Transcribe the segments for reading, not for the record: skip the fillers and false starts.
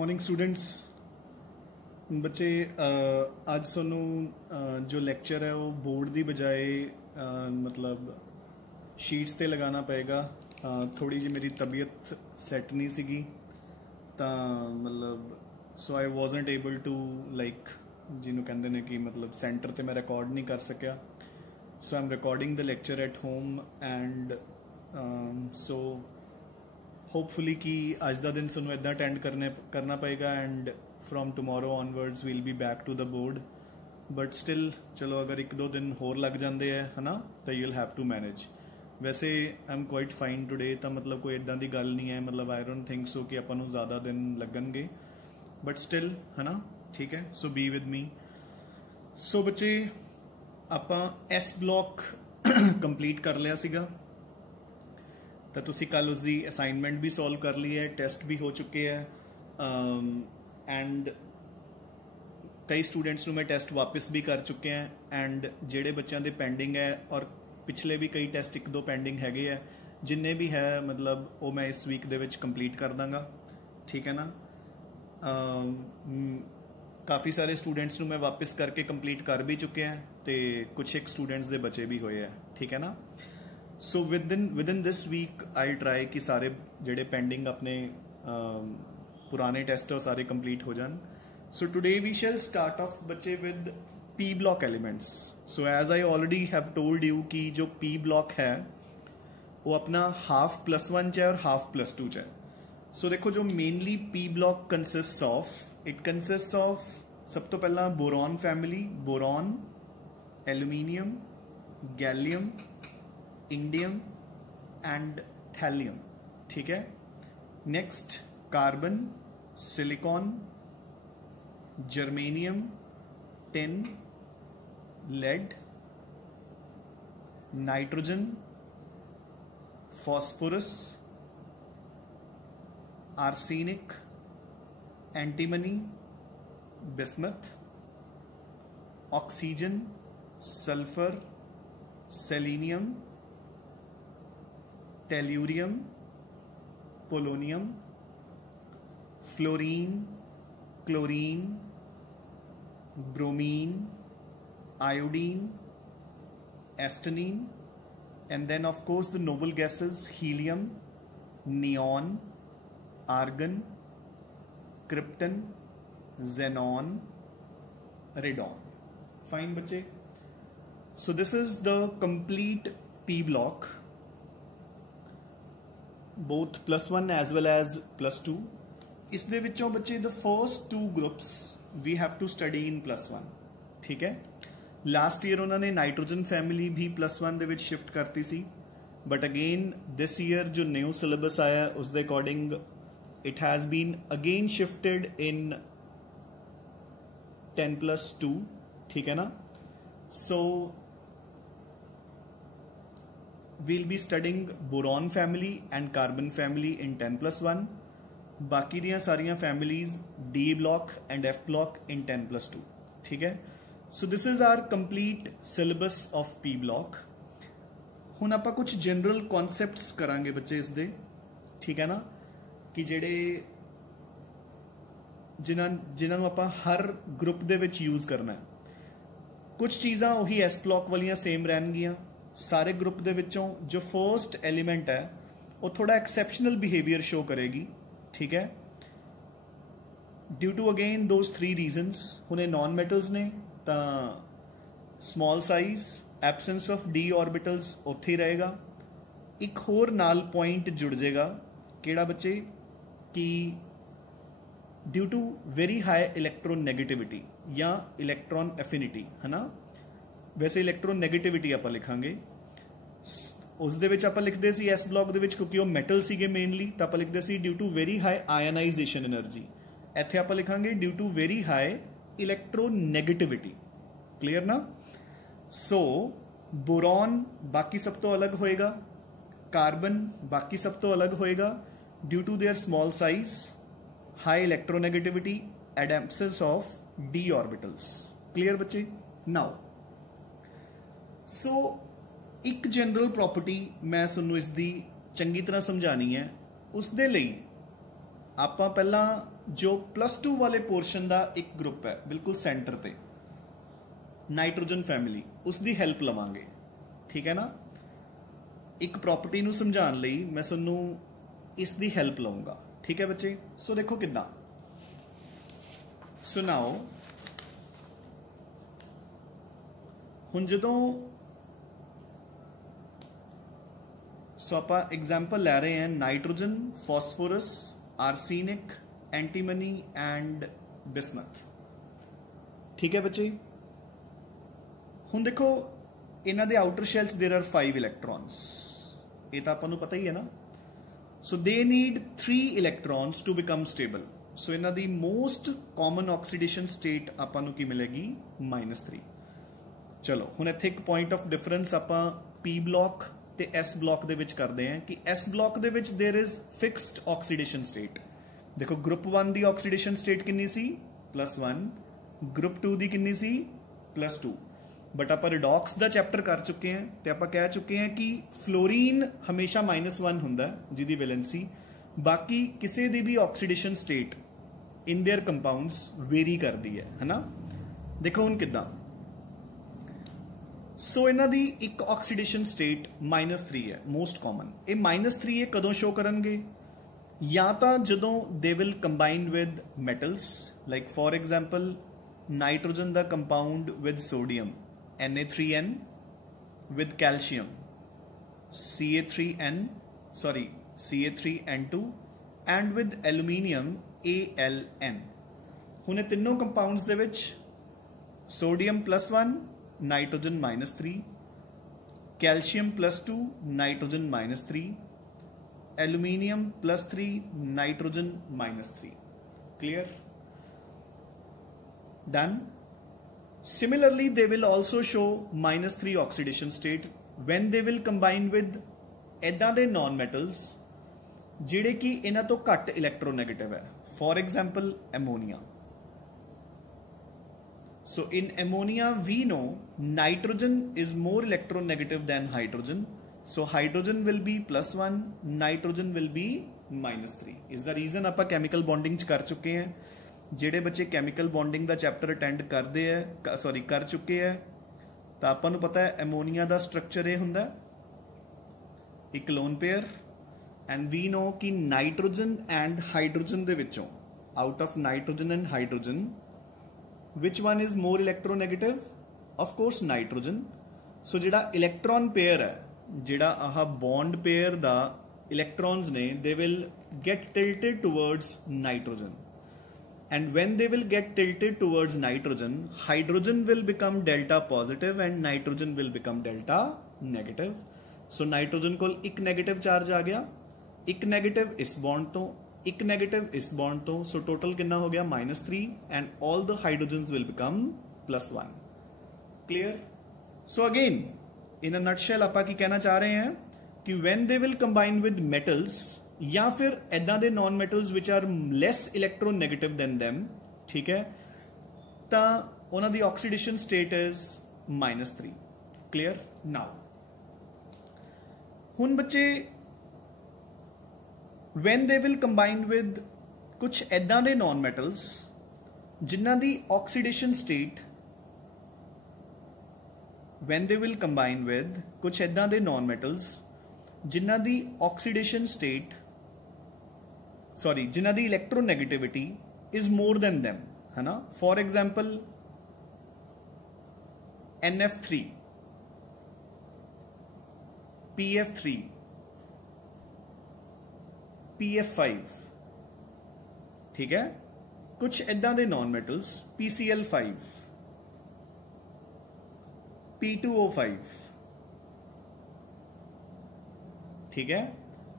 Morning students. बच्चे आज सोनू जो लेक्चर है वो बोर्ड की बजाय मतलब शीट्स ते लगाना पेगा। थोड़ी जी मेरी तबीयत सैट नहीं सीगी तो मतलब so I wasn't able to like जिन्हों कहते हैं कि मतलब सेंटर ते मैं रिकॉर्ड नहीं कर सकिया। So I am recording the lecture at home and so hopefully कि अज का दिन सूँ इदा अटेंड करना पेगा and from tomorrow onwards we'll be back to the board. But still चलो अगर एक दो दिन होर लग जाते हैं है ना तो you will have to manage. वैसे I am quite fine today तो मतलब कोई इदा की गल नहीं है, मतलब आई डोंट थिंक सो कि अपन ज़्यादा दिन लगनगे बट स्टिल है ना ठीक है। सो बी विद मी। सो बच्चे आपां एस ब्लॉक कंप्लीट कर लिया सीगा तो तुसी कल उसकी असाइनमेंट भी सॉल्व कर ली है, टेस्ट भी हो चुके हैं एंड कई स्टूडेंट्स को मैं टेस्ट वापस भी कर चुके हैं एंड जेडे बच्चों के पेंडिंग है और पिछले भी कई टेस्ट एक दो पेंडिंग हैगे है जिन्ने भी है मतलब वो मैं इस वीक दे विच कंप्लीट कर दांगा, ठीक है ना। काफ़ी सारे स्टूडेंट्स को मैं वापस करके कंप्लीट कर भी चुके हैं तो कुछ एक स्टूडेंट्स दे बचे भी हुए हैं, ठीक है ना। So within this week I try कि सारे जेडे पेंडिंग अपने पुराने टेस्ट है सारे कंप्लीट हो जान। So today we shall start off बच्चे with P block elements. So as I already have told you कि जो पी ब्लॉक है वो अपना हाफ +1 च और हाफ +2 च है। सो देखो जो mainly P block consist of, it consist of सब तो पहला boron family, boron, aluminium, gallium, indium and thallium, ठीक है। Next carbon, silicon, germanium, tin, lead, nitrogen, phosphorus, arsenic, antimony, bismuth, oxygen, sulphur, selenium, tellurium, polonium, fluorine, chlorine, bromine, iodine, astatine and then of course the noble gases helium, neon, argon, krypton, xenon, radon. Fine बच्चे। So this is the complete P block both +1 as well as +2। इस दे विचों बच्चे the first 2 groups we have to study in +1, ठीक है। Last year उन्होंने nitrogen family भी +1 दे विच शिफ्ट करती सी बट अगेन दिस ईयर जो न्यू सिलेबस आया उस दे according it has been again shifted in 10+2, ठीक है ना। सो we'll be studying boron family and carbon family in 10+1। बाकी दियां सारियां families D block and F block in 10+2, ठीक है। So this is our complete syllabus of P block। हुण आपां कुछ जनरल कॉन्सैप्ट्स करांगे बच्चे इस दे, ठीक है ना, कि जेडे जिन्हां आपां हर ग्रुप दे विच यूज करना है। कुछ चीज़ां उही S block वालियां सेम रहनगियां। सारे ग्रुप दे विचों जो फर्स्ट एलिमेंट है वो थोड़ा एक्सैप्शनल बिहेवियर शो करेगी, ठीक है, due to again those 3 reasons. हुणे नॉन मेटल्स ने तो small size, absence of D orbitals उत्थे ही रहेगा। एक होर नाल पॉइंट जुड़ जाएगा केड़ा बच्चे कि due to very high electron negativity या इलैक्ट्रॉन एफिनिटी, है ना। वैसे इलैक्ट्रॉन नेगेटिविटी आप लिखांगे उस दे विच आपां लिखदे सी एस ब्लॉक दे विच क्योंकि वो मैटल सीगे मेनली तो आपां लिखदे सी due to very high ionization energy. इत्थे आपां लिखांगे due to very high electron negativity. Clear ना। सो बोरॉन बाकी सब तो अलग होएगा, कार्बन बाकी सब तो अलग होएगा due to their small size, high electronegativity and absence of D orbitals. Clear बच्चे। नाउ सो एक जनरल प्रॉपर्टी मैं तुहानूं इसकी चंगी तरह समझानी है, उस दे लई ਆਪਾਂ ਪਹਿਲਾਂ जो +2 वाले पोर्शन का एक ग्रुप है बिल्कुल सेंटर ते नाइट्रोजन फैमिली, उसकी हेल्प लवांगे। ठीक है ना, एक प्रॉपर्टी नूं समझाउण लई मैं तुहानूं इसकी हेल्प लवांगा। ठीक है बच्चे, सो देखो किद्दां। सो नाउ हुण जदों आपां एग्जाम्पल लै रहे हैं nitrogen, phosphorus, arsenic, antimony and bismuth. ठीक है बच्चे, हुण देखो इन्हां दे outer shells there are 5 electrons, ये तो आपां नूं पता ही है ना। So they need 3 electrons to become stable. So इन्हां दी मोस्ट कॉमन ऑक्सीडेशन स्टेट आपां नूं की मिलेगी -3। चलो हुण इत्थे एक पॉइंट ऑफ डिफरेंस आपां पी ब्लॉक ते एस ब्लॉक दे विच करदे हैं कि एस ब्लॉक दे विच there is fixed oxidation state. देखो ग्रुप 1 की ऑक्सीडेशन स्टेट कितनी सी +1, ग्रुप 2 की कितनी सी +2। बट आप रिडॉक्स का चैप्टर कर चुके हैं तो आप कह चुके हैं कि फ्लोरीन हमेशा -1 हुंदा जिहदी वैलेंसी, बाकी किसी दी भी oxidation state in their compounds very करती है ना। देखो हुण किद्दां। सो इन्हां दी एक ऑक्सीडेशन स्टेट -3 है मोस्ट कॉमन। ये -3 ये कदों शो करनगे, या तो जदों they will combine with metals, like for example nitrogen का compound with sodium Na3n, with calcium Ca3N2 and with aluminium Aln। हुण तीनों कंपाउंड्स दे विच sodium +1, nitrogen -3, calcium +2, nitrogen -3, aluminium +3, nitrogen -3। Clear? Done. Similarly, they will also show -3 oxidation state when they will combine with इदां दे non metals जिहड़े कि इन्हां तो घट इलैक्ट्रोनैगेटिव है। For example ammonia. So in ammonia we know nitrogen is more electronegative than hydrogen. So hydrogen will be +1, nitrogen will be -3. is the reason आप chemical bonding कर चुके हैं। ਜਿਹੜੇ ਬੱਚे ਕੈਮੀਕਲ ਬੌਂਡਿੰਗ ਦਾ ਚੈਪਟਰ ਅਟੈਂਡ ਕਰਦੇ ਹੈ ਕਰ ਚੁੱਕੇ ਹੈ ਤਾਂ ਆਪਾਂ ਨੂੰ ਪਤਾ ਹੈ ਐਮੋਨੀਆ ਦਾ ਸਟਰਕਚਰ ਇਹ ਹੁੰਦਾ ਇੱਕ lone pair, and we know ਕਿ ਨਾਈਟ੍ਰੋਜਨ ਐਂਡ ਹਾਈਡਰੋਜਨ ਦੇ ਵਿੱਚੋਂ out of nitrogen and hydrogen which one is more electronegative? Of course nitrogen. So ਜਿਹੜਾ ਇਲੈਕਟ੍ਰੋਨ ਪੇਅਰ ਹੈ, ਜਿਹੜਾ ਆਹ ਬੌਂਡ ਪੇਅਰ ਦਾ ਇਲੈਕਟ੍ਰੋਨਸ ਨੇ, they will get tilted towards nitrogen, and when they will get tilted towards nitrogen, hydrogen will become delta positive and nitrogen will become delta negative. So nitrogen को एक negative charge आ गया, एक negative इस bond तो, एक negative इस bond तो, so total कितना हो गया -3 and all the hydrogens will become +1. Clear? So again in a nutshell आपां की कहना चाह रहे हैं कि when they will combine with metals या फिर इदां दे non metals which are less electronegative than them, ठीक है, तो उन्हां दी oxidation state is -3। Clear? Now हुण बच्चे when they will combine with कुछ इदां दे नॉन मेटल्स जिन्हां दी oxidation state, when they will combine with कुछ इदां दे नॉन मेटल्स जिन्हां दी ऑक्सीडेशन स्टेट जिन्हां दी इलैक्ट्रोनैगेटिविटी इज मोर देन दैम, है ना। For example NF3, PF3, PF5, ठीक है, कुछ इदां दे नॉन मेटल्स PCl5, P2O5, ठीक है।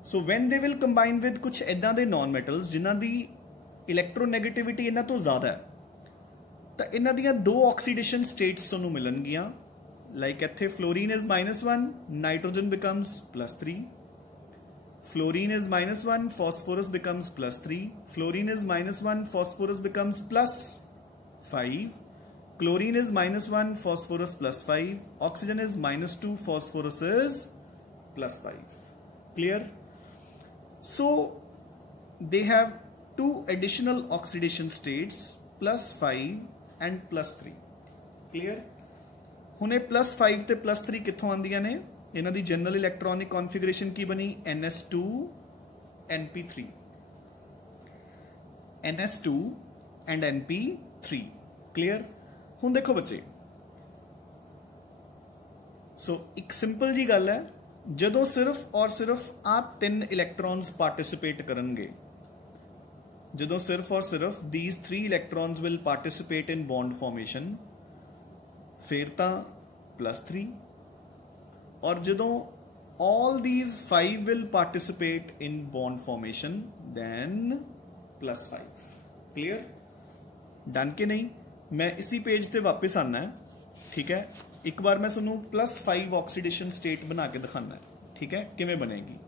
So when they will combine with कुछ इदां दे नॉन मेटल्स जिन्हां दी इलैक्ट्रोनैगेटिविटी इन्हां तो ज़्यादा है, तो इन्हां दियां 2 ऑक्सीडेशन स्टेट्स तुहानूं मिलणगियां। लाइक इत्थे fluorine is -1, nitrogen becomes +3, fluorine is -1, phosphorus becomes +3, fluorine is -1, phosphorus becomes +5, chlorine is -1, phosphorus +5, oxygen is -2, phosphorus is +5. Clear? So they have 2 additional oxidation states +5 and +3 clear। हुणे +5 ते +3 कित्थों आंदियां ने, इन्हां दी general electronic configuration की बनी NS2 NP3 NS2 and NP3 clear. हुण देखो बच्चे सो एक सिंपल जी गल है, जदों सिर्फ और सिर्फ आ 3 इलैक्ट्रॉन्स पार्टिसिपेट करनगे, जदों सिर्फ और सिर्फ these 3 electrons will participate in bond formation, फिर तां +3, और जदों all these 5 will participate in bond formation then +5 clear. Done के नहीं, मैं इसी पेज ते वापस आना है, ठीक है। एक बार मैं सुनू +5 ऑक्सीडेशन स्टेट बना के दिखाना है, ठीक है, किवें बनेगी।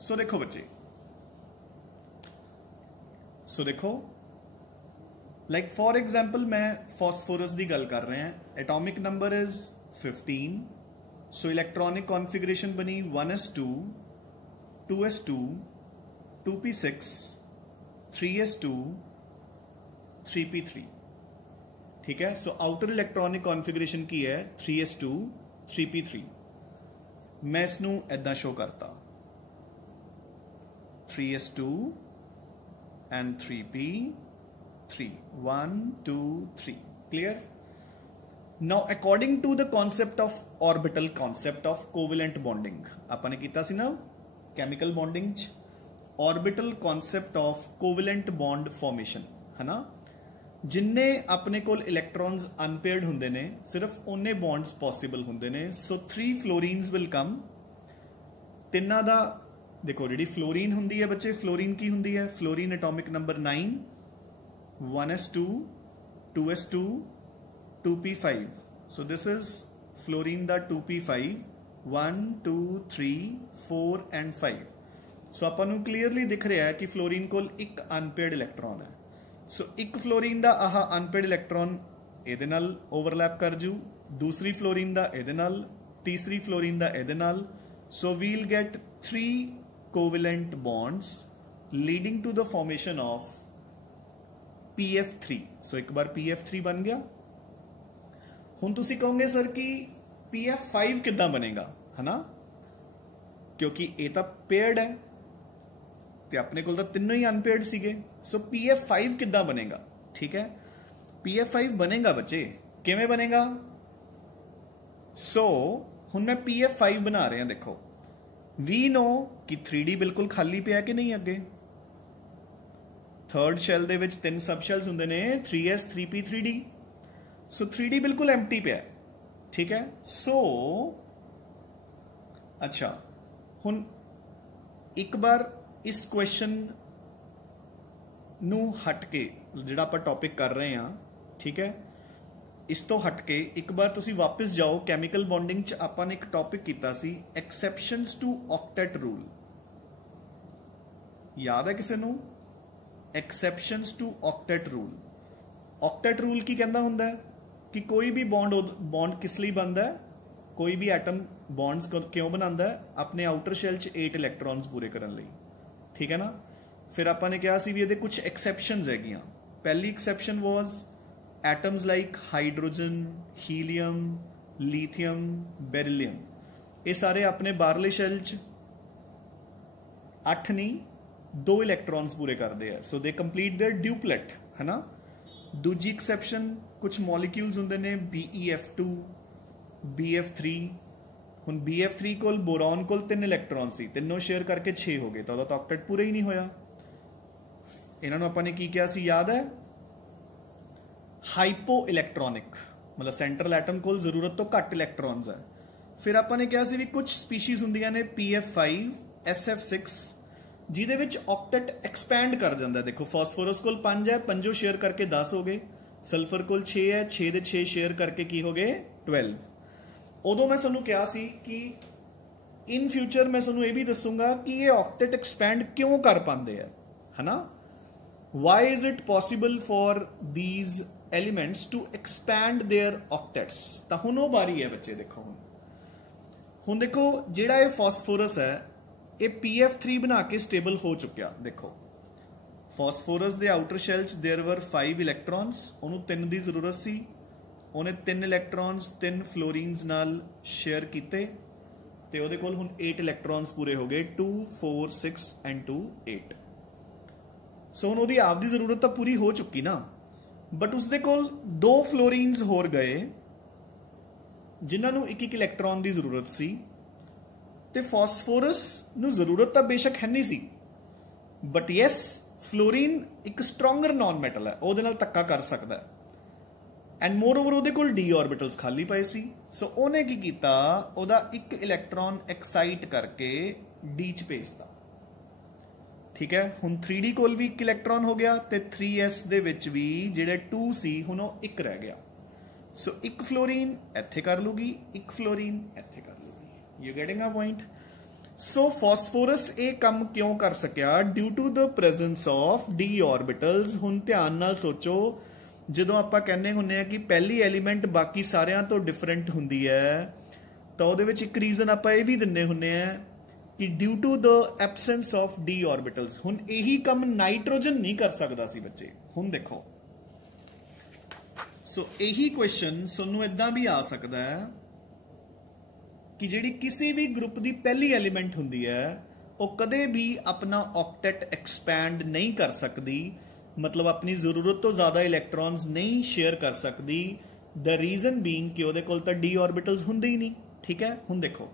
सो देखो बच्चे, सो देखो लाइक फॉर एग्जाम्पल मैं फॉस्फोरस की गल कर रहे हैं, atomic number is 15, so electronic configuration बनी 1s2 2s2 2p6 3s2 3p3 ठीक है। सो आउटर इलैक्ट्रॉनिक कॉन्फिगरेशन की है 3s2 3p3। मैं इसनू ऐदां शो करता 3s2 and 3p3 1 2 3 clear. Now according to the concept of orbital concept of covalent bonding, आपने कीता सी ना कैमिकल बॉन्डिंग च, orbital concept of covalent bond formation है ना, जिन्ने अपने कोल इलैक्ट्रॉन्स अनपेयर्ड हुंदे ने सिर्फ उन्ने बॉन्ड्स पॉसिबल हुंदे ने। सो 3 फ्लोरीन्स विल कम, तिन्ना दा देखो जिहड़ी फ्लोरीन हुंदी है बच्चे, फ्लोरीन की हुंदी है, fluorine atomic number 9 1s2 2s2 2p5, so this is fluorine दा 2p5 1 2 3 4 एंड 5। सो आपां नूं क्लीयरली दिख रहा है कि फ्लोरीन कोल एक अनपेयर्ड इलैक्ट्रॉन है। सो एक फ्लोरीन का आह अनपेयर्ड इलैक्ट्रॉन इहदे नाल ओवरलैप कर जू, दूसरी फ्लोरीन का इहदे नाल, तीसरी फ्लोरीन का इहदे नाल। So we'll get 3 covalent bonds leading to the formation of PF3। So एक बार PF3 बन गया। हुण तुसीं कहोगे सर कि PF5 किद्दां बनेगा, है ना, क्योंकि ये तो पेयर्ड है ते अपने कोल तां तीनों ही अनपेयर्ड सीगे। सो PF5 किद्दां बनेगा, ठीक है। PF5 बनेगा बच्चे, किवें बनेगा। सो हुण मैं PF5 बना रहा, देखो वी नो कि 3D बिल्कुल खाली पिया कि नहीं, अगे थर्ड शैल दे विच 3 सब शैल्स हुंदे ने 3s 3p 3d। सो 3D बिल्कुल एम्प्टी पिया, ठीक है। सो अच्छा हुण एक बार इस क्वेश्चन नू हट के जिहड़ा आपां टॉपिक कर रहे हैं, ठीक है, इस तो हट के एक बार तुसी वापस जाओ कैमिकल बॉन्डिंग च आपां ने एक टॉपिक कीता सी एक्सेप्शंस टू ऑक्टेट रूल, याद है किसी नू। Exceptions to octet rule, octet rule की कहंदा हुंदा है कि कोई भी बॉन्ड किस लिए बनता है, कोई भी एटम बॉन्ड्स क्यों बनाता है, अपने आउटर शैल च 8 इलैक्ट्रॉन्स पूरे करने लई, ठीक है ना। फिर आपां ने कहा सी भी इहदे कुछ एक्सैप्शनस हैगियां। पहली exception was atoms like hydrogen, helium, lithium, beryllium, ये सारे अपने बाहरले शैल च 8 नहीं 2 इलैक्ट्रॉन्स पूरे करते हैं। सो दे कंप्लीट देयर ड्यूपलेट, है ना। दूजी एक्सैप्शन कुछ मॉलिक्यूल्स होंगे ने BeF2 BF3। हुण BF3 कोल बोरॉन कोल 3 इलैक्ट्रॉन सी, तीनों शेयर करके 6 हो गए, तो ਉਹਦਾ ऑक्टेट पूरा ही नहीं होया। इन्हां नूं आपां ने की किया सी याद है, हाइपो इलैक्ट्रॉनिक, मतलब सेंट्रल एटम कोल जरूरत तो घट इलैक्ट्रॉन्स है। फिर आपां ने कहा सी भी कुछ स्पीशीज हुंदियां ने PF5 SF6 जिहदे विच ऑक्टेट एक्सपैंड कर जाता है। देखो फॉस्फोरस कोल 5 है, 5 शेयर करके 10 हो गए, सल्फर कोल 6 है, 6 दे 6 शेयर करके की हो गए 12। उदों मैं तुहानूं कहा सी कि इन फ्यूचर मैं तुहानूं ये भी दसूंगा कि ये ऑक्टेट एक्सपैंड क्यों कर पाते हैं, है ना। Why is it possible for these elements to expand their octets. तो हुण वो बारी है बच्चे, देखो हुण देखो जिहड़ा ये फॉस्फोरस है ये PF3 बना के स्टेबल हो चुकिया। देखो ਫਾਸਫੋਰਸ ਦੇ ਆਊਟਰ ਸ਼ੈਲ 'ਚ देयर वर 5 ਇਲੈਕਟ੍ਰॉन्स, ਉਹਨੂੰ 3 ਦੀ ਜ਼ਰੂਰਤ ਸੀ, ਉਹਨੇ 3 ਇਲੈਕਟ੍ਰॉन्स 3 ਫਲੋਰੀਨਸ ਨਾਲ ਸ਼ੇਅਰ ਕੀਤੇ ਤੇ ਉਹਦੇ ਕੋਲ ਹੁਣ 8 ਇਲੈਕਟ੍ਰॉन्स ਪੂਰੇ ਹੋ ਗਏ, 2 4 6 ਐਂਡ 2 8। ਸੋ ਹੁਣ ਉਹਦੀ ਆਪਦੀ ਜ਼ਰੂਰਤ ਤਾਂ ਪੂਰੀ ਹੋ ਚੁੱਕੀ ਨਾ, ਬਟ ਉਸਦੇ ਕੋਲ 2 ਫਲੋਰੀਨਸ ਹੋਰ ਗਏ ਜਿਨ੍ਹਾਂ ਨੂੰ ਇੱਕ ਇਲੈਕਟ੍ਰॉन ਦੀ ਜ਼ਰੂਰਤ ਸੀ, ਤੇ ਫਾਸਫੋਰਸ ਨੂੰ ਜ਼ਰੂਰਤ ਤਾਂ ਬੇਸ਼ੱਕ ਹੈ ਨਹੀਂ ਸੀ, ਬਟ ਯੈਸ ਫਲੋਰੀਨ ਇੱਕ ਸਟਰੋਂਗਰ ਨॉन ਮੈਟਲ ਹੈ, ਉਹਦੇ ਨਾਲ ਧੱਕਾ ਕਰ ਸਕਦਾ ਹੈ, ਐਂਡ ਮੋਰ ਓਵਰ ਉਹਦੇ ਕੋਲ ਡੀ ਆਰਬਿਟਲਸ ਖਾਲੀ ਪਏ ਸੀ। ਸੋ ਉਹਨੇ ਕੀ ਕੀਤਾ, ਉਹਦਾ ਇੱਕ ਇਲੈਕਟ੍ਰॉन ਐਕਸਾਈਟ ਕਰਕੇ ਡੀ ਚ ਭੇਜਦਾ। ਠੀਕ ਹੈ, ਹੁਣ 3D ਕੋਲ ਵੀ ਇੱਕ ਇਲੈਕਟ੍ਰॉन ਹੋ ਗਿਆ ਤੇ 3s ਦੇ ਵਿੱਚ ਵੀ ਜਿਹੜੇ 2 ਸੀ ਹੁਣ ਉਹ ਇੱਕ ਰਹਿ ਗਿਆ। ਸੋ ਇੱਕ ਫਲੋਰੀਨ ਇੱਥੇ ਕਰ ਲੂਗੀ, ਇੱਕ ਫਲੋਰੀਨ ਇੱਥੇ ਕਰ ਲੂਗੀ। You getting a point? So phosphorus ਇਹ ਕੰਮ ਕਿਉਂ ਕਰ ਸਕਿਆ? Due to the presence of D orbitals. ਹੁਣ ਧਿਆਨ ਨਾਲ ਸੋਚੋ, ਜਦੋਂ ਆਪਾਂ ਕਹਿੰਦੇ ਹੁੰਦੇ ਆ ਕਿ ਪਹਿਲੀ ਐਲੀਮੈਂਟ ਬਾਕੀ ਸਾਰਿਆਂ ਤੋਂ ਡਿਫਰੈਂਟ ਹੁੰਦੀ ਹੈ, ਤਾਂ ਉਹਦੇ ਵਿੱਚ ਇੱਕ ਰੀਜ਼ਨ ਆਪਾਂ ਇਹ ਵੀ ਦਿੰਦੇ ਹੁੰਦੇ ਆ ਕਿ due to the absence of D orbitals. ਹੁਣ ਇਹੀ ਕੰਮ ਨਾਈਟ੍ਰੋਜਨ ਨਹੀਂ ਕਰ ਸਕਦਾ ਸੀ ਬੱਚੇ। ਹੁਣ ਦੇਖੋ, ਸੋ ਇਹੀ ਕੁਐਸਚਨ ਸਾਨੂੰ ਇਦਾਂ ਵੀ ਆ ਸਕਦਾ ਹੈ ਕਿ ਜਿਹੜੀ ਕਿਸੇ ਵੀ ਗਰੁੱਪ ਦੀ ਪਹਿਲੀ ਐਲੀਮੈਂਟ ਹੁੰਦੀ ਹੈ, ਉਹ ਕਦੇ ਵੀ ਆਪਣਾ ਆਕਟੈਟ ਐਕਸਪੈਂਡ ਨਹੀਂ ਕਰ ਸਕਦੀ, मतलब अपनी जरूरत तो ज्यादा इलैक्ट्रॉन्स नहीं शेयर कर सकती। द रीजन बीइंग कि ਉਹਦੇ ਕੋਲ ਤਾਂ डी ऑर्बिटल्स ਹੁੰਦੇ ਹੀ ਨਹੀਂ। ठीक है, ਹੁਣ देखो,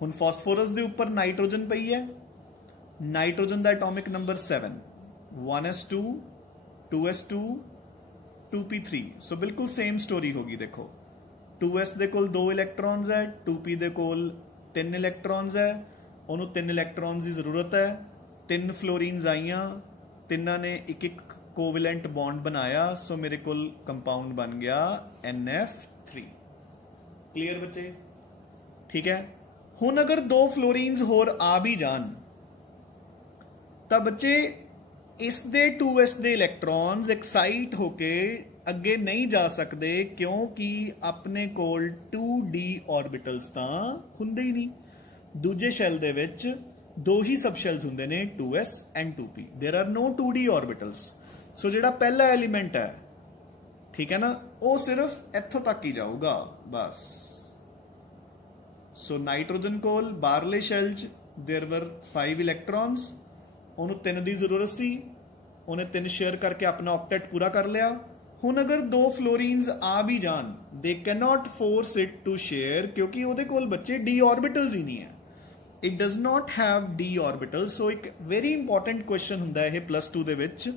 ਹੁਣ ਫਾਸਫੋਰਸ ਦੇ ਉੱਪਰ ਨਾਈਟ੍ਰੋਜਨ ਪਈ ਹੈ, ਨਾਈਟ੍ਰੋਜਨ ਦਾ atomic number 7, 1s2 2s2 2p3। So ਬਿਲਕੁਲ ਸੇਮ ਸਟੋਰੀ ਹੋਗੀ। देखो 2s ਦੇ ਕੋਲ 2 ਇਲੈਕਟ੍ਰॉन्स ਹੈ, 2p ਦੇ ਕੋਲ 3 ਇਲੈਕਟ੍ਰॉन्स ਹੈ, ਉਹਨੂੰ 3 ਇਲੈਕਟ੍ਰॉन्स ਦੀ ਜ਼ਰੂਰਤ ਹੈ, 3 ਫਲੋਰੀਨਸ ਆਈਆਂ, ਤਿੰਨਾਂ ਨੇ ਇੱਕ ਇੱਕ ਕੋਵੈਲੈਂਟ ਬੌਂਡ ਬਣਾਇਆ। ਸੋ ਮੇਰੇ ਕੋਲ ਕੰਪਾਊਂਡ ਬਣ ਗਿਆ NF3। ਕਲੀਅਰ ਬੱਚੇ? ਠੀਕ ਹੈ, ਹੁਣ ਅਗਰ 2 ਫਲੋਰੀਨਸ ਹੋਰ ਆ ਵੀ ਜਾਣ ਤਾਂ ਬੱਚੇ ਇਸ ਦੇ 2s ਦੇ ਇਲੈਕਟ੍ਰॉन्स ਐਕਸਾਈਟ ਹੋ ਕੇ ਅੱਗੇ ਨਹੀਂ ਜਾ ਸਕਦੇ, ਕਿਉਂਕਿ ਆਪਣੇ ਕੋਲ 2d ਆਰਬਿਟਲਸ ਤਾਂ ਹੁੰਦੇ ਹੀ ਨਹੀਂ। ਦੂਜੇ ਸ਼ੈਲ ਦੇ ਵਿੱਚ 2 ਹੀ ਸਬ ਸ਼ੈਲਸ ਹੁੰਦੇ ਨੇ, 2s and 2p। There are no 2d orbitals। So ਜਿਹੜਾ ਪਹਿਲਾ ਐਲੀਮੈਂਟ ਹੈ, ਠੀਕ ਹੈ ਨਾ, ਉਹ ਸਿਰਫ ਇੱਥੋਂ ਤੱਕ ਹੀ ਜਾਊਗਾ ਬਸ। ਸੋ ਨਾਈਟ੍ਰੋਜਨ ਕੋਲ ਬਾਹਰਲੇ ਸ਼ੈਲ 'ਚ देयर वर 5 ਇਲੈਕਟ੍ਰॉन्स, ਉਹਨੂੰ 3 ਦੀ ਜ਼ਰੂਰਤ ਸੀ, ਉਹਨੇ 3 ਸ਼ੇਅਰ ਕਰਕੇ ਆਪਣਾ ਆਕਟੈਟ ਪੂਰਾ ਕਰ ਲਿਆ। ਹੁਣ ਅਗਰ 2 ਫਲੋਰੀਨਸ ਆ ਵੀ ਜਾਣ, they can not force it to share, ਕਿਉਂਕਿ ਉਹਦੇ ਕੋਲ ਬੱਚੇ ਡੀ ਆਰਬਿਟਲਸ ਹੀ ਨਹੀਂ ਹੈ। It does not have d orbitals। so एक very important question ਹੁੰਦਾ ਹੈ +2 ਦੇ ਵਿੱਚ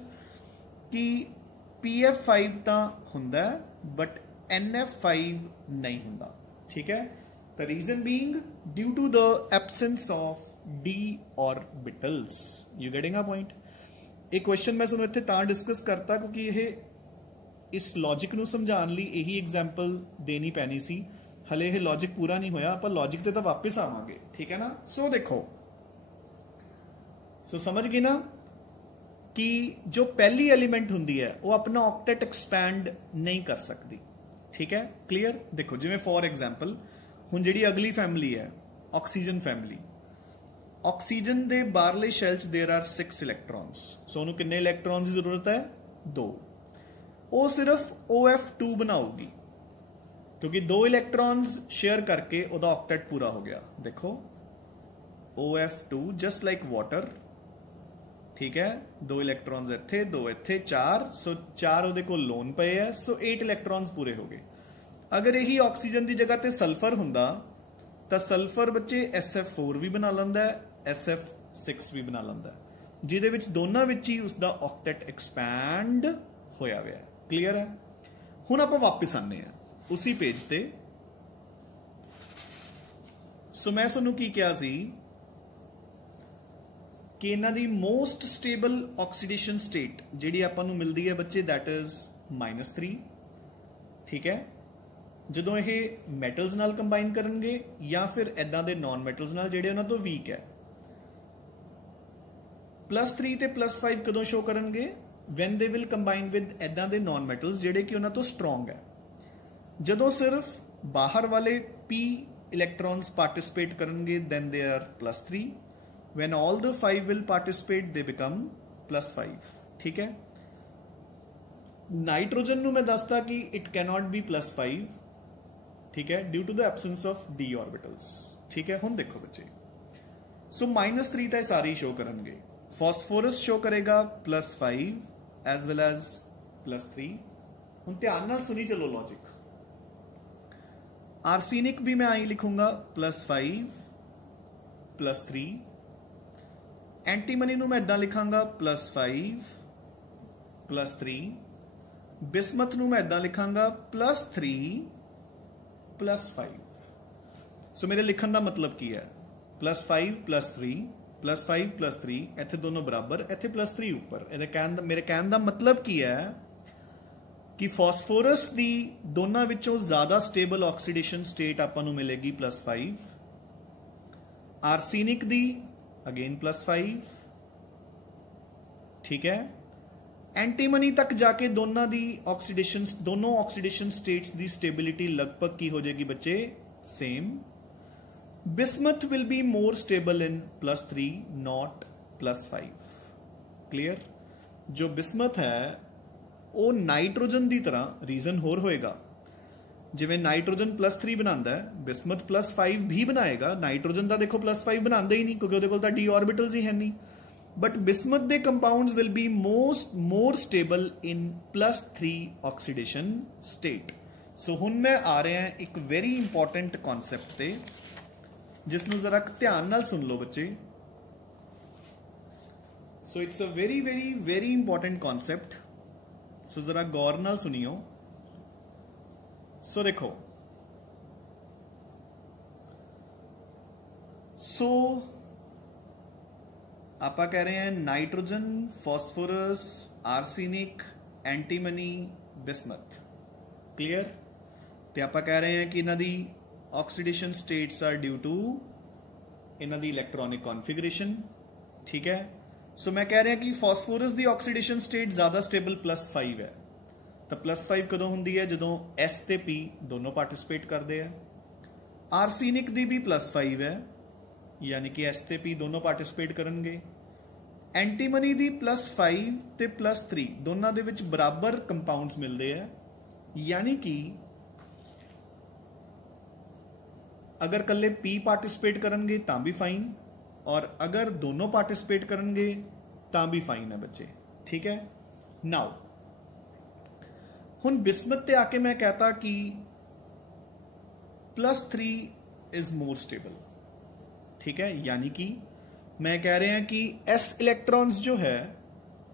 ਕਿ pf5 ਤਾਂ ਹੁੰਦਾ but nf5 ਨਹੀਂ ਹੁੰਦਾ। ਠੀਕ ਹੈ, the reason being due to the absence of d orbitals। you getting a point? ਇਹ ਕੁਐਸਚਨ ਮੈਂ ਤੁਹਾਨੂੰ ਇੱਥੇ ਤਾਂ ਡਿਸਕਸ ਕਰਤਾ ਕਿਉਂਕਿ ਇਹ ਇਸ ਲੌਜਿਕ ਨੂੰ ਸਮਝਾਉਣ ਲਈ ਇਹੀ ਐਗਜ਼ਾਮਪਲ ਦੇਣੀ ਪੈਣੀ ਸੀ। ਹਲੇ ਇਹ ਲੌਜਿਕ ਪੂਰਾ ਨਹੀਂ ਹੋਇਆ, ਆਪਾਂ ਲੌਜਿਕ ਤੇ ਤਾਂ ਵਾਪਸ ਆਵਾਂਗੇ। ਠੀਕ ਹੈ ਨਾ? ਸੋ ਦੇਖੋ, ਸੋ ਸਮਝ ਗਏ ਨਾ ਕਿ ਜੋ ਪਹਿਲੀ ਐਲੀਮੈਂਟ ਹੁੰਦੀ ਹੈ ਉਹ ਆਪਣਾ ਆਕਟੈਟ ਐਕਸਪੈਂਡ ਨਹੀਂ ਕਰ ਸਕਦੀ। ਠੀਕ ਹੈ, ਕਲੀਅਰ? ਦੇਖੋ ਜਿਵੇਂ ਫੋਰ ਐਗਜ਼ਾਮਪਲ ਹੁਣ ਜਿਹੜੀ ਅਗਲੀ ਫੈਮਿਲੀ ਹੈ ਆਕਸੀਜਨ ਫੈਮਿਲੀ, ਆਕਸੀਜਨ ਦੇ ਬਾਹਰਲੇ ਸ਼ੈਲ 'ਚ देयर आर 6 ਇਲੈਕਟ੍ਰॉन्स। ਸੋ ਉਹਨੂੰ ਕਿੰਨੇ ਇਲੈਕਟ੍ਰॉन्स ਦੀ ਜ਼ਰੂਰਤ ਹੈ? 2। ਉਹ ਸਿਰਫ OF2 ਬਣਾਉਗੀ क्योंकि 2 इलेक्ट्रॉन्स शेयर करके ਉਹਦਾ ਆਕਟੈਟ ਪੂਰਾ ਹੋ ਗਿਆ। देखो OF2 जस्ट लाइक वाटर। ठीक है, 2 ਇਲੈਕਟ੍ਰॉन्स ਇੱਥੇ, 2 ਇੱਥੇ, 4। ਸੋ 4 ਉਹਦੇ ਕੋਲ ਲੋਨ ਪਏ ਆ, ਸੋ 8 ਇਲੈਕਟ੍ਰॉन्स ਪੂਰੇ ਹੋ ਗਏ। ਅਗਰ ਇਹੀ ਆਕਸੀਜਨ ਦੀ ਜਗ੍ਹਾ ਤੇ ਸਲਫਰ ਹੁੰਦਾ ਤਾਂ ਸਲਫਰ ਬੱਚੇ SF4 ਵੀ ਬਣਾ ਲੈਂਦਾ, SF6 ਵੀ ਬਣਾ ਲੈਂਦਾ, ਜਿਹਦੇ ਵਿੱਚ ਦੋਨਾਂ ਵਿੱਚ ਹੀ ਉਸਦਾ ਆਕਟੈਟ ਐਕਸਪੈਂਡ ਹੋਇਆ ਹੋਇਆ। ਕਲੀਅਰ ਹੈ? ਹੁਣ ਆਪਾਂ ਵਾਪਸ ਆਨੇ ਆ ਉसी पेज ਤੇ। ਸੋ ਮੈਂ ਤੁਹਾਨੂੰ ਕੀ ਕਿਹਾ ਸੀ ਕਿ ਇਹਨਾਂ ਦੀ ਮੋਸਟ ਸਟੇਬਲ ਆਕਸੀਡੇਸ਼ਨ ਸਟੇਟ ਜਿਹੜੀ ਆਪਾਂ ਨੂੰ ਮਿਲਦੀ ਹੈ ਬੱਚੇ, that is -3। ਠੀਕ ਹੈ, ਜਦੋਂ ਇਹ ਮੈਟਲਸ ਨਾਲ ਕੰਬਾਈਨ ਕਰਨਗੇ ਜਾਂ ਫਿਰ ਇਦਾਂ ਦੇ ਨਾਨ ਮੈਟਲਸ ਨਾਲ ਜਿਹੜੇ ਉਹਨਾਂ ਤੋਂ ਵੀਕ ਹੈ। +3 ਤੇ +5 ਕਦੋਂ ਸ਼ੋ ਕਰਨਗੇ? when they will combine with ਇਦਾਂ ਦੇ ਨਾਨ ਮੈਟਲਸ ਜਿਹੜੇ ਕਿ ਉਹਨਾਂ ਤੋਂ ਸਟਰੋਂਗ ਹੈ। ਜਦੋਂ ਸਿਰਫ ਬਾਹਰ ਵਾਲੇ p ਇਲੈਕਟ੍ਰॉन्स ਪਾਰਟਿਸਿਪੇਟ ਕਰਨਗੇ then they are +3। when all the 5 will participate they become +5। ठीक है। नाइट्रोजन ਨੂੰ मैं दसता कि इट कैनॉट बी +5, ठीक है, due to the absence of d orbitals, ठीक है। हुण देखो बच्चे, सो -3 तो सारे शो करनगे। फॉस्फोरस शो करेगा +5 एज वेल एज +3। हुण ध्यान नाल सुनी चलो लॉजिक। आर्सेनिक भी मैं आई लिखूंगा +5 +3। एंटीमनी मैं इदा लिखांगा +5 +3। बिस्मथ मैं इदा लिखांगा +3 +5। सो मेरे लिखन का मतलब की है, +5 +3 +5 +3, इत्थे दोनों बराबर, इत्थे +3 ऊपर। मेरे कहने का मतलब की है कि फॉस्फोरस की दोनों विचों ज्यादा स्टेबल ऑक्सीडेशन स्टेट आपां नूं मिलेगी +5, आर्सेनिक दी अगेन +5, ठीक है। एंटीमनी तक जाके दोनों ऑक्सीडेशन स्टेट्स की स्टेबिलिटी लगभग की हो जाएगी बच्चे, same. Bismuth will be more stable in +3 not +5, clear. जो बिस्मथ है वो नाइट्रोजन की तरह, रीजन होर होएगा, जिवें नाइट्रोजन +3 बनाता है, बिस्मथ +5 भी बनाएगा। नाइट्रोजन का देखो +5 बनाता ही नहीं, क्योंकि उहदे कोल तां d ऑर्बिटल्स ही है नहीं। बट बिस्मथ दे compounds will be more stable in +3 oxidation state. So हुण मैं आ रहा है एक वेरी इंपॉर्टेंट कॉन्सैप्ट ते, जिसनूं जरा ध्यान नाल सुन लो बच्चे। So it's a very very very important concept, so जरा गौर नाल सुनियो। सो देखो, सो आप कह रहे हैं nitrogen, phosphorus, arsenic, antimony, bismuth, clear. तो आप कह रहे हैं कि इन्हां दी oxidation states are due to इन्हां दी इलैक्ट्रॉनिक कॉन्फिगरेशन, ठीक है। सो मैं कह रहा कि फॉस्फोरस की ऑक्सीडेशन स्टेट ज्यादा स्टेबल +5 है। तो +5 कदों हुंदी है, जदों S ते P दोनों पार्टिसिपेट करते हैं। आर्सेनिक की भी +5 है, यानी कि S ते P दोनों पार्टिसिपेट करेंगे। एंटीमनी की +5 ते +3 दोनों दे विच बराबर कंपाउंड्स मिलते हैं, यानी कि अगर कल्ले P पार्टिसिपेट करेंगे तां भी फाइन, और अगर दोनों पार्टिसिपेट करेंगे तां भी फाइन है बच्चे, ठीक है। नाउ हुण बिस्मथ ते आके मैं कहता कि +3 इज मोर स्टेबल, ठीक है। यानी कि मैं कह रहा कि S इलैक्ट्रॉन्स जो है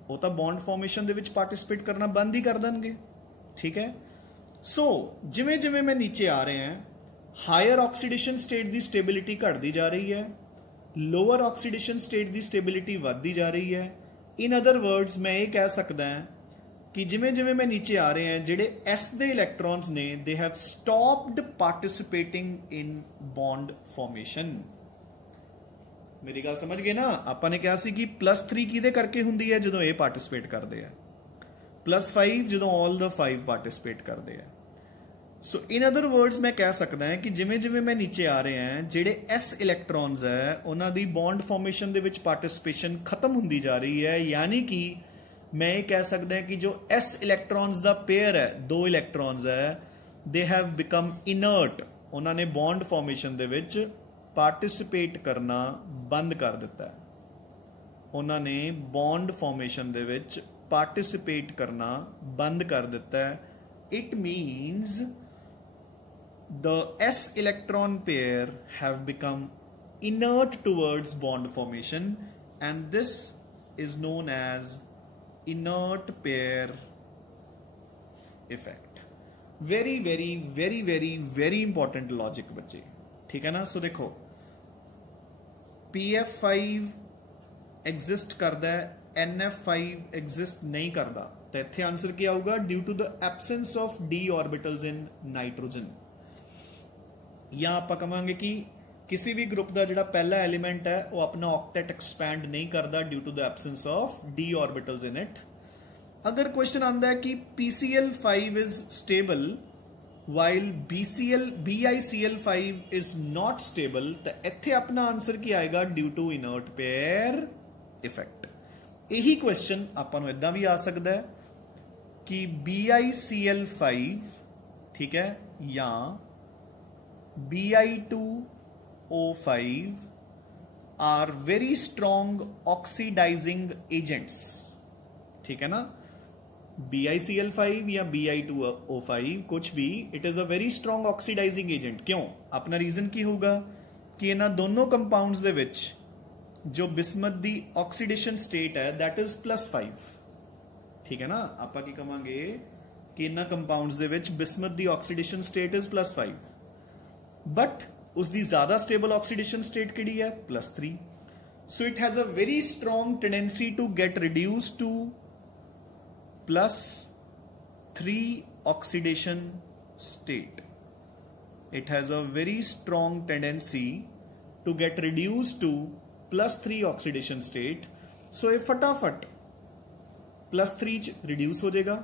वो तो बॉन्ड फॉर्मेशन दे विच पार्टिसिपेट करना बंद ही कर देंगे, ठीक है। सो जिवें जिवें मैं नीचे आ रहे हैं, हायर ऑक्सीडेशन स्टेट की स्टेबिलिटी घटती जा रही है, लोअर ऑक्सीडेशन स्टेट की स्टेबिलिटी बढ़ती जा रही है। इन अदर वर्ड्स मैं ये कह सकता है कि जिमें जिमें मैं नीचे आ रहे हैं, जेडे S दे इलैक्ट्रॉन्स ने, they have stopped participating in bond formation. मेरी गल समझ गए ना। आपां ने कहा सी कि +3 किहदे करके हुंदी है, जदों ये पार्टिसिपेट करते हैं, +5 जदों ऑल द 5 पार्टिसिपेट करते हैं। सो इन अदर वर्ड्स मैं कह सकता है कि जिमें जिमें मैं नीचे आ रहे हैं, जेडे S इलैक्ट्रॉन्स है उन्हां दी बॉन्ड फॉर्मेशन दे विच पार्टिसिपेशन खत्म हुंदी जा रही है। यानी कि मैं ये कह सकता है कि जो S इलैक्ट्रॉन्स दा पेयर है, 2 इलैक्ट्रॉन्स है, दे हैव बिकम इनर्ट। उन्होंने बॉन्ड फॉर्मेशन दे विच पार्टिसिपेट करना बंद कर दिता है। उन्होंने बॉन्ड फॉर्मेशन दे विच पार्टिसिपेट करना बंद कर दिता है। It means the S electron pair have become inert towards bond formation, and this is known as inert pair effect. very very very very very important logic बच्चे, ठीक है ना। सो देखो, PF5 एग्जिस्ट करता है, NF5 एग्जिस्ट नहीं करता, तो इत्थे आंसर क्या आऊगा, due to the absence of d orbitals in nitrogen. या आप कहांगे कि किसी भी ग्रुप का जो पहला एलिमेंट है वो अपना ऑक्टेट एक्सपैंड नहीं करता due to the absence of d orbitals in it. अगर क्वेश्चन आता है कि PCl5 is stable while BiCl5 is not stable, तो इत्थे अपना आंसर क्या आएगा, due to inert pair effect. यही क्वेश्चन आपां नूं इदां भी आ सकता है कि BiCl5 ठीक है या Bi2O5 are very strong oxidising agents, ठीक है ना। BiCl5 या Bi2O5 कुछ भी, it is a very strong oxidising agent. क्यों? अपना रीजन की होगा कि इन्हां दोनों कंपाउंड्स दे विच जो बिस्मत दी ऑक्सीडेशन स्टेट है दैट इज +5, ठीक है ना। आपां की कहांगे कि इन्हां कंपाउंड्स दे विच बिस्मत दी ऑक्सीडेशन स्टेट इज +5, बट उसकी ज्यादा स्टेबल ऑक्सीडेशन स्टेट किहड़ी है? +3। So it has a very strong tendency to get reduce to +3 oxidation state. It has a very strong tendency to get reduced to +3 oxidation state. So ये फटाफट +3 reduce हो जाएगा,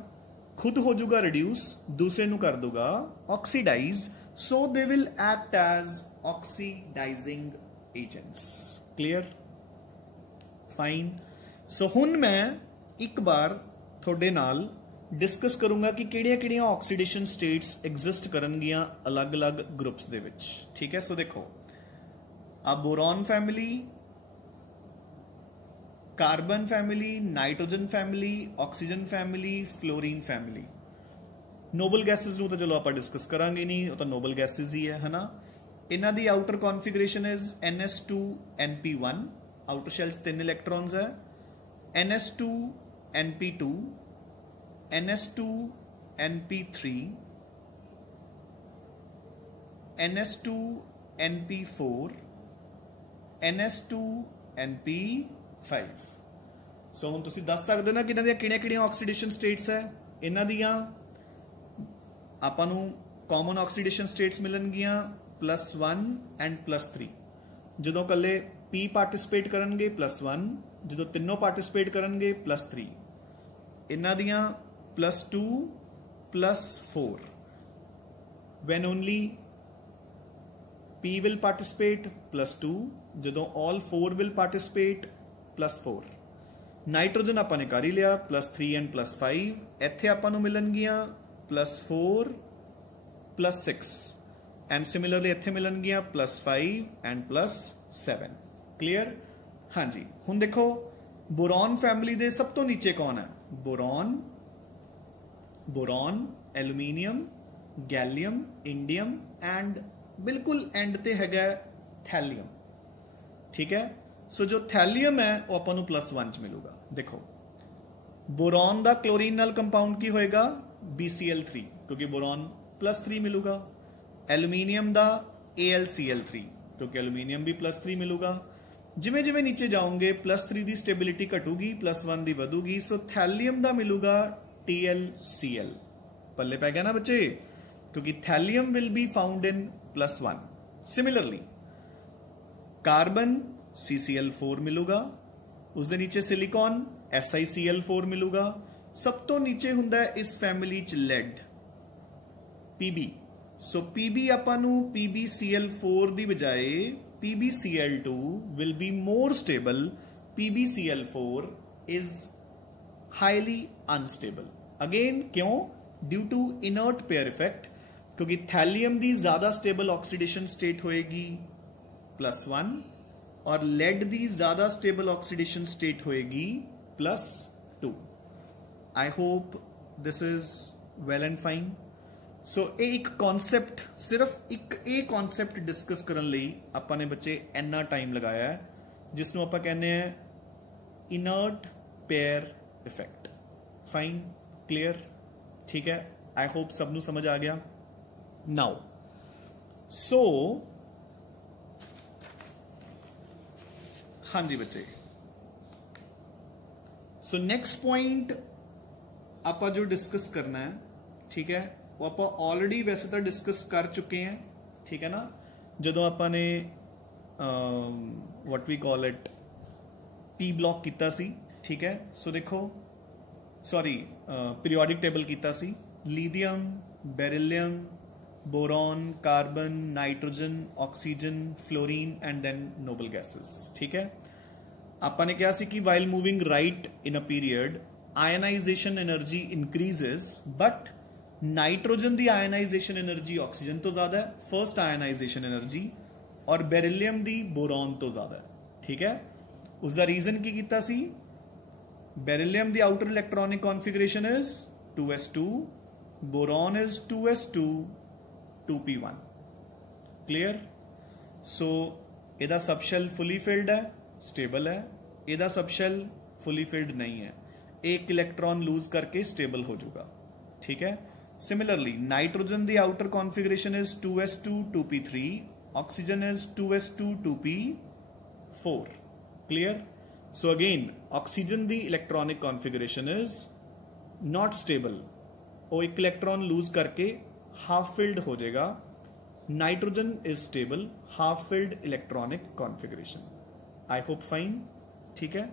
खुद हो जाएगा रिड्यूस, दूसरे नु कर दूंगा oxidise, so they will act as oxidizing agents. Clear? Fine. So हुन मैं एक बार थोड़े नाल डिस्कस करूंगा कि किहड़ियां ऑक्सीडेशन स्टेट्स एग्जिस्ट करनगियां अलग अलग ग्रुप्स दे विच, ठीक है। सो देखो, आ boron family, carbon family, nitrogen family, oxygen family, fluorine family. Noble gases नूं तो चलो आप डिस्कस करांगे नहीं, वो तो नोबल गैसेस ही है ना। इन्हां दी outer configuration is NS2Np1, outer shell 3 electrons है, NS2Np2, NS2Np3, NS2Np4, NS2Np5। सो हुण तुसीं दस सकदे ना कि इन्हां दियां किहड़ियां ऑक्सीडेशन स्टेट्स है। इन्हां दियां आपां नूं कॉमन ऑक्सीडेशन स्टेट्स मिलणगियां +1 एंड +3। जदों कल्ले P पार्टिसिपेट करनगे +1, जदों तीनों पार्टिसिपेट करनगे +3। इन्हां दियां +2 +4 when only P will participate +2, जदों all 4 will participate +4। नाइट्रोजन आपां ने कर ही लिया +3 एंड +5, इत्थे आपां नूं मिलणगियां +4 +6 एंड सिमिलरली इत्थे मिलणगियां +5 एंड +7। क्लियर? हाँ जी। हुण देखो, बोरॉन फैमिली दे सब तो नीचे कौन है? Boron, aluminium, gallium, indium and बिल्कुल एंड ते हैगा थैलियम, ठीक है। सो जो थैलियम है वो आपां नूं +1 च मिलूगा। देखो, बोरॉन दा क्लोरीन नाल कंपाउंड की होएगा? BCl3, क्योंकि बोरॉन +3 मिलूगा। एल्यूमीनियम दा AlCl3, क्योंकि एल्यूमीनियम भी +3 मिलूगा। जिमें जिमें नीचे जाओगे +3 की स्टेबिलिटी घटूगी, +1 की वधूगी। सो थैलियम का मिलूगा TlCl। पल्ले पै गया ना बच्चे, क्योंकि thallium will be found in +1। Similarly carbon CCl4 मिलूगा, उसके नीचे सिलिकॉन SiCl4 मिलूगा। सब तो नीचे हुंदा है इस फैमिली च लेड, Pb। सो Pb आपां नूं PbCl4 की बजाय PbCl2 will be more stable. PbCl4 is highly unstable. Again, क्यों? Due to inert pair effect, क्योंकि थैलियम की ज्यादा स्टेबल ऑक्सीडेशन स्टेट होएगी +1 और लेड की ज्यादा स्टेबल ऑक्सीडेशन स्टेट होएगी +2। I hope this is well and fine. So एक कॉन्सैप्ट, सिर्फ एक कॉन्सैप्ट डिस्कस करने लई आपां ने बच्चे इन्ना टाइम लगाया है, जिसनों आपां कहने हैं inert pair effect. Fine, clear, ठीक है। आई होप सबनों समझ आ गया। नाउ सो हाँ जी बच्चे, सो नेक्स्ट पॉइंट आपां जो डिस्कस करना है, ठीक है, वो आप ऑलरेडी वैसे तो डिस्कस कर चुके हैं, ठीक है ना। जदों आपां ने what we call it P block कीता सी, ठीक है। सो देखो, सॉरी पीरियोडिक टेबल कीता सी, lithium, beryllium, boron, carbon, nitrogen, oxygen, fluorine and then noble gases, ठीक है। ਆਪਾਂ ਨੇ ਕਿਹਾ ਸੀ ਕਿ while moving right in a period ionisation energy increases but nitrogen ਦੀ ਆਇਨਾਈਜੇਸ਼ਨ એનર્ਜੀ ਆਕਸੀਜਨ ਤੋਂ ਜ਼ਿਆਦਾ ਹੈ, ਫਰਸਟ ਆਇਨਾਈਜੇਸ਼ਨ એનર્ਜੀ, ਔਰ ਬੈਰੀਲੀਅਮ ਦੀ ਬੋਰੋਨ ਤੋਂ ਜ਼ਿਆਦਾ ਹੈ। ਠੀਕ ਹੈ, ਉਸ ਦਾ ਰੀਜ਼ਨ ਕੀ ਕੀਤਾ ਸੀ? ਬੈਰੀਲੀਅਮ ਦੀ outer electronic configuration is 2s2, boron is 2s2 2p1। clear? so ਇਹਦਾ सबशेल fully filled है, stable है, ਇਹਦਾ सबशेल fully filled नहीं है, एक इलेक्ट्रॉन लूज करके stable हो जाएगा। ठीक है, similarly nitrogen the outer configuration is 2s2 2p3, oxygen is 2s2 2p4। clear? so again oxygen the electronic configuration is not stable, वो एक इलेक्ट्रॉन लूज करके हाफ फिल्ड हो जाएगा। Nitrogen is stable, half filled electronic configuration. I hope fine. ठीक है,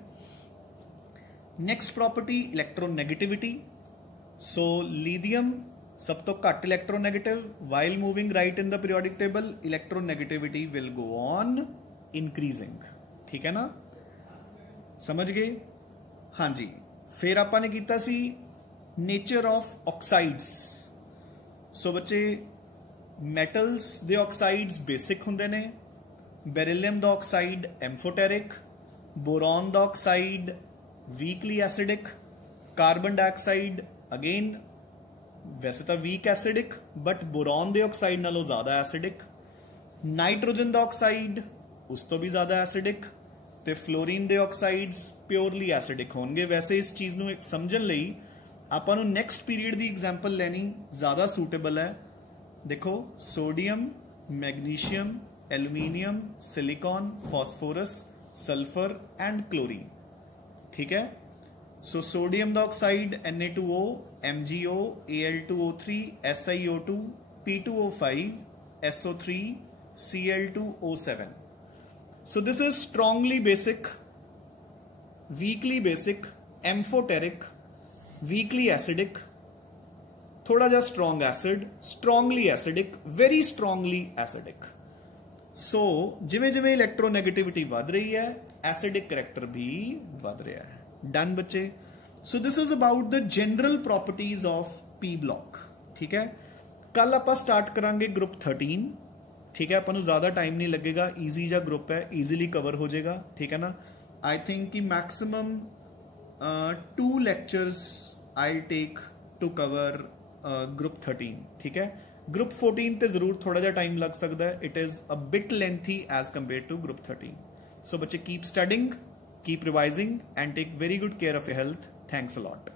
next property electronegativity. So lithium सब तो घट electronegative, while moving right in the periodic table electronegativity will go on increasing. ठीक है ना, समझ गए? हाँ जी, फिर आपाने कीता सी नेचर ऑफ ऑक्साइड्स। सो बच्चे मैटल्स दे ऑक्साइड्स बेसिक हुंदे ने, बेरिलियम दा ऑक्साइड एम्फोटेरिक, बोरॉन दा oxide weakly acidic, carbon dioxide again वैसे तो weak acidic but boron they oxide नालों ज्यादा एसिडिक, नाइट्रोजन दा ऑक्साइड उस तो भी ज्यादा एसिडिक, ते फ्लोरीन दे ऑक्साइड्स प्योरली एसिडिक होंगे। वैसे इस चीज नूं समझण लई ਆਪਾਂ ਨੂੰ ਨੈਕਸਟ ਪੀਰੀਅਡ ਦੀ ਐਗਜ਼ਾਮਪਲ ਲੈਣੀ ਜ਼ਿਆਦਾ ਸੂਟੇਬਲ ਹੈ। ਦੇਖੋ sodium, magnesium, aluminium, silicon, phosphorus, sulphur and chlorine. ਠੀਕ ਹੈ, ਸੋ ਸੋਡੀਅਮ ਦਾ oxide Na2O, MgO, Al2O3, SiO2, P2O5, SO3, Cl2O7। so this is strongly basic, weakly basic, amphoteric, weakly acidic, थोड़ा जा strong acid, strongly acidic, very strongly acidic। so जिवें जिवें electronegativity वध रही है एसिडिक करैक्टर भी वध रहा है। डन बच्चे? so this is about the general properties of P block। ठीक है, कल आप स्टार्ट करांगे ग्रुप 13। ठीक है, अपन ज्यादा टाइम नहीं लगेगा, ईजी जा ग्रुप है, ईजिली कवर हो जाएगा। ठीक है ना, आई थिंक कि maximum 2 lectures I'll take to cover group 13। ठीक है, ग्रुप 14 ते जरूर थोड़ा जा टाइम लग सकता है, it is a bit lengthy as compare to group 13। So बच्चे keep studying, keep revising and take very good care of your health. Thanks a lot.